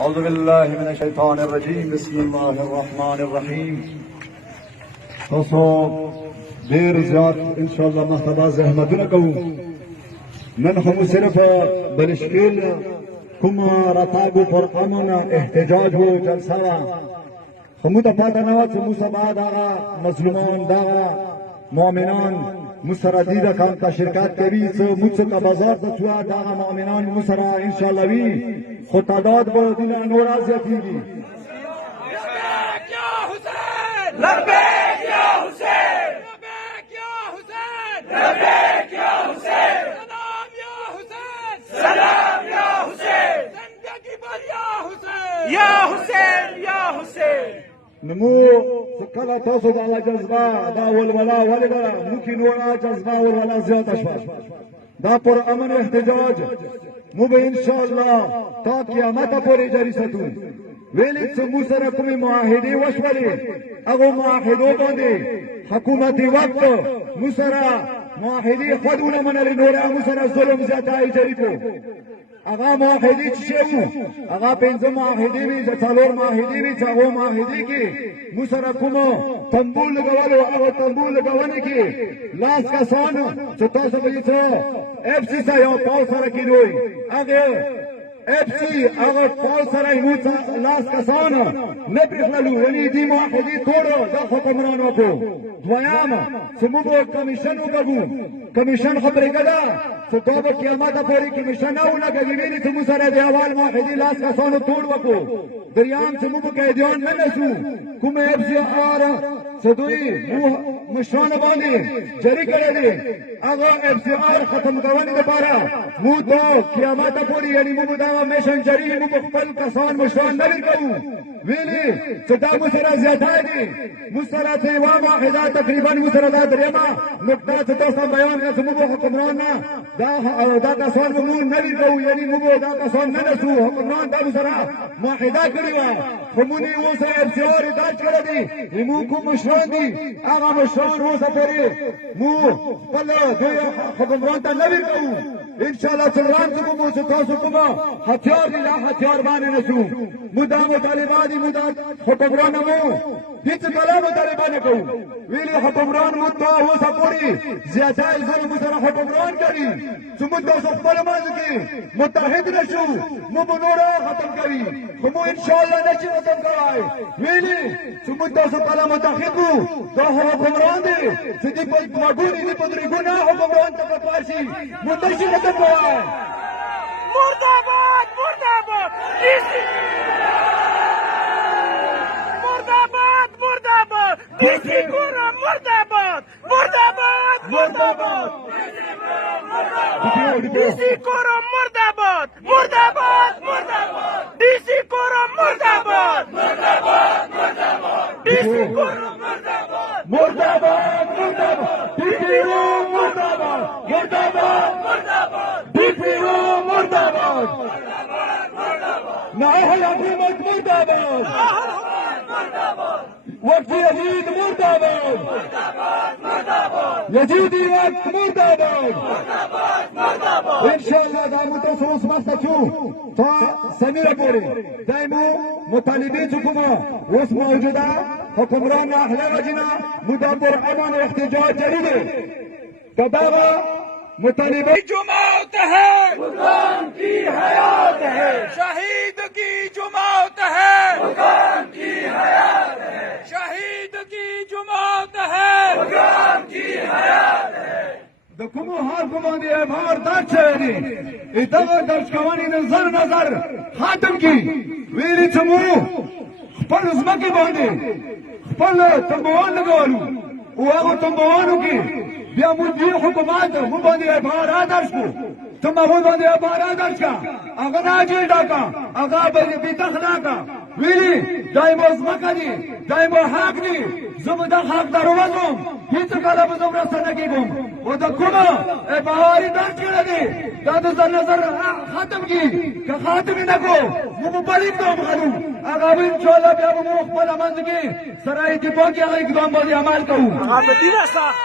أعوذ بالله من الشيطان الرجيم بسم الله الرحمن الرحیم. تاسو ډیر زیات ان شاء الله محتبا زحمتونه کوو. نن خو صرف بلشکیل کوم راتاګو پر امن احتجاج و جلسه وا خو موږ ته پاتې نه وه چې موږ سبا دغه مظلومان دغه مؤمنان موږ سره دې د کار ته شرکت کوي څه موږ څه ته بازار ته تلو دغه مؤمنان موږ سره ان شاء الله وي خو تعداد به دې نه نور زیاتېږي. لبيك يا حسين لبيك يا حسين لبيك يا حسين سلام يا حسين سلام يا حسين زندگی بر يا حسين يا حسين يا حسين. نمو کله تاسو دا جذبه دا ولولا ولګه ممکن ولا جذبه ولولا زیاته شوه دا پر امن احتجاج مو به ان شاء الله تا قیامت پورې جاری ساتو. ویلې چې مو سره کومې معاهدې وشولې هغو معاهدو باندې حکومت وقت مو سره معاهدې خود ونه منلې نور مو سره ظلم زیاتی جاری کو. هغه معاهدې چې شوي هغه پنځه معاهدې وي چې څلور معاهدې وي چې هغو معاهدې کې مو سره کومو تنبول لګولو هغه تنبول لګونې کې لاس کسان چې تاسو به یې څه اف سی سره یو پاو سره کېدوی هغه اف سی هغه پاو سره یې موږ لاس کسان نه پرېښللو ولې دې معاهدې توړو دا حکمران وکړو. دویم چې موږ کمیشن وکړو کمیشن خبرې کړه چې دا به قیامت پورې کمیشن نه ولګوي ویلې چې موږ سره د اول معاهدې لاس کسانو توړ وکړو. دریم چې موږ قیدیان نه نشو کوم اف سی آر چې دوی مشرانو باندې جاری کړی دی هغه اف سی آر ختم کولو لپاره موږ ته قیامت پورې یعنې موږ دا میشن جاری موږ خپل کسان مشران نه ورکوو. ویلې چې دا موږ سره زیاتی دي موږ سره چې یوه معاهده تقریبا موږ سره دا درېیمه نقطه چې تاسو بیان کړه چې موږ حکمران نه دا کسان به موږ نه ورکوو یعنې موږ دا کسان نه نسو حکمران دا موږ سره معاهده کړې وه خو موږ یې اوس اف سی آر درج کړی دي موږ کوم مشران دي هغه مشران اوسه پورې موږ خپل دوی حکمران ته نه ورکوو. انشاءالله څلورم چې موږ چې تاسو کومه هتیار دي دا هتیار باندې نسو موږ دا مطالبه دي موږ دا حکمران مو هېڅ کله مطالبه نه کوو. ویلې حکمران موږ ته اوسه پورې زیاتی ظلم سره حکمران کوي چې موږ تاسو خپل منځ کې متحد نه شو موږ به نور ختم کوي خو موږ انشاءالله نه شي ختم کولی. ویلې چې موږ تاسو کله متحد وو دا حکمران دی چې دې په غوږونې دې په درېګونه حکمران ته پکار شي موږ نه شي ختم کولی. مرداباد مرداباد مرداباد مرداباد دیسی گورم مرداباد مرداباد مرداباد دیسی گورم مرداباد مرداباد مرداباد دیسی گورم مرداباد مرداباد مرداباد دیسی گورم مرداباد مرداباد مرداباد دیپیرو مرداباد مرداباد مرداباد دیپیرو مرداباد نعهل حکومت مرداباد وقت یزید مرداباد یزیدی وقت مرداباد انشاءالله دا متاسو اوس مخته چو تا سمیره پورې دایمو مطالبې چې کومه اوس موجوده حکمران اهل وجنه موږ پر امن احتجاج جاری دی که دغه مطالبه جماعت ہے حکام کی حیات ہے شہید کی جماعت ہے حکام کی حیات ہے شہید کی جماعت ہے حکام کی حیات ہے. د کومو حالکو باندې ابهار درج شوی دی دغه درج کوونې نظر ختم کړي. ویلې چې موږ خپل ځمکې باندې خپل تنبوان لګولو او هغو تنبوانو کې بیا موږ دې حکومت موږ باندې ابهار درج کړو ته هغوی باندې ابهار درج کړه هغه نه اجنډا کړه هغه بېتخلا کړه. ویلې دا یې مو ځمکه دي دا یې مو حق دي زه به دا حق در ووځم هېڅ کله به زه مرسته نه کېږم او د کومه ابهار یې درج کړی دی دا د نظر ختم کړي که ختم یې نه کړو موږ به بل اقدام کوو هغه به انشاءالله بیا به موږ خپله منځ کې سره اتفاقي هغه اقدام باندې عمل کوو. هغه به دینه ساخت